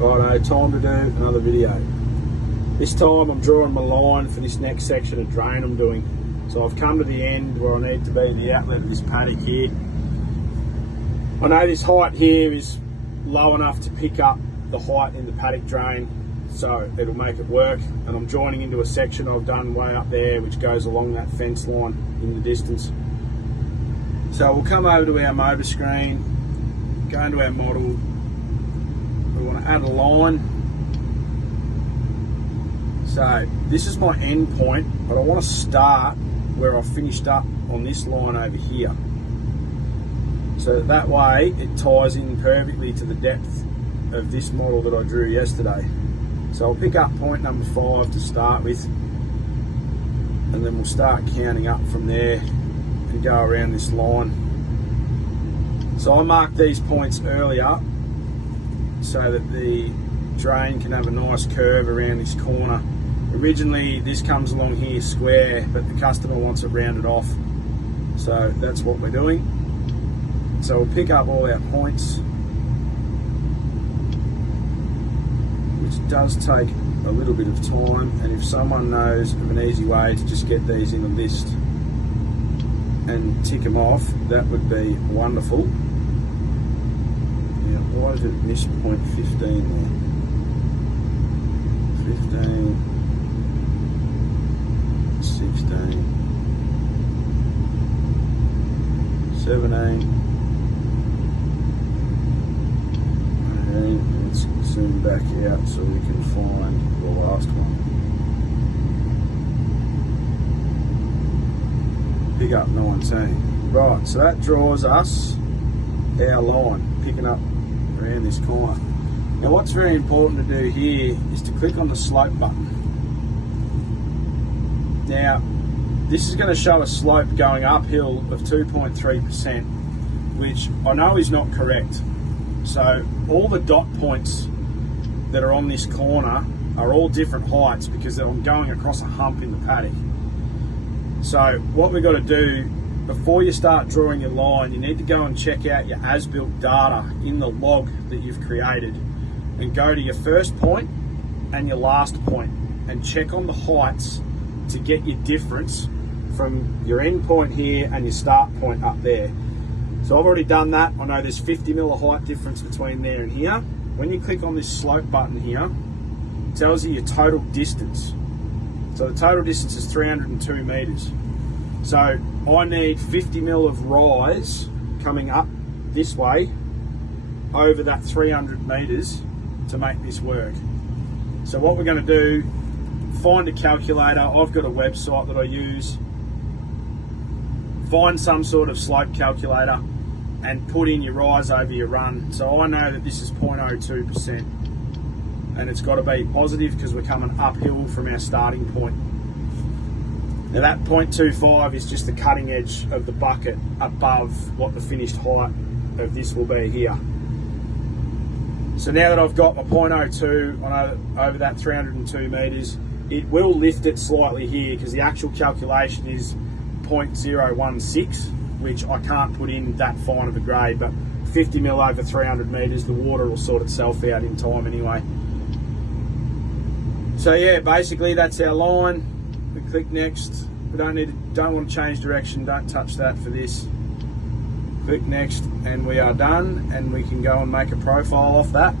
Righto, time to do another video. This time I'm drawing my line for this next section of drain I'm doing. So I've come to the end where I need to be, the outlet of this paddock here. I know this height here is low enough to pick up the height in the paddock drain, so it'll make it work. And I'm joining into a section I've done way up there which goes along that fence line in the distance. So we'll come over to our motor screen, go into our model. We want to add a line. So this is my end point, but I want to start where I finished up on this line over here. So that way it ties in perfectly to the depth of this model that I drew yesterday. So I'll pick up point number 5 to start with, and then we'll start counting up from there and go around this line. So I marked these points earlier so that the drain can have a nice curve around this corner. Originally this comes along here square, but the customer wants it rounded off, so that's what we're doing. So we'll pick up all our points, which does take a little bit of time, and if someone knows of an easy way to just get these in a list and tick them off, that would be wonderful. Now, why did it miss point 15 there? 15, 16, 17, and let's zoom back out so we can find the last one. Pick up 19. Right, so that draws us our line, picking up around this corner. Now what's very important to do here is to click on the slope button. Now this is going to show a slope going uphill of 2.3%, which I know is not correct. So all the dot points that are on this corner are all different heights because I'm going across a hump in the paddock. So what we've got to do before you start drawing your line, you need to go and check out your as-built data in the log that you've created, and go to your first point and your last point and check on the heights to get your difference from your end point here and your start point up there. So I've already done that. I know there's 50 mil of height difference between there and here. When you click on this slope button here, it tells you your total distance. So the total distance is 302 meters. So I need 50 mil of rise coming up this way over that 300 meters to make this work. So what we're going to do, find a calculator. I've got a website that I use. Find some sort of slope calculator and put in your rise over your run. So I know that this is 0.02%, and it's got to be positive because we're coming uphill from our starting point. Now that 0.25 is just the cutting edge of the bucket above what the finished height of this will be here. So now that I've got my 0.02 on over that 302 meters, it will lift it slightly here because the actual calculation is 0.016, which I can't put in that fine of a grade, but 50 mil over 300 meters, the water will sort itself out in time anyway. So yeah, basically that's our line. We click next. We don't want to change direction. Don't touch that for this. Click next, and we are done, and we can go and make a profile off that.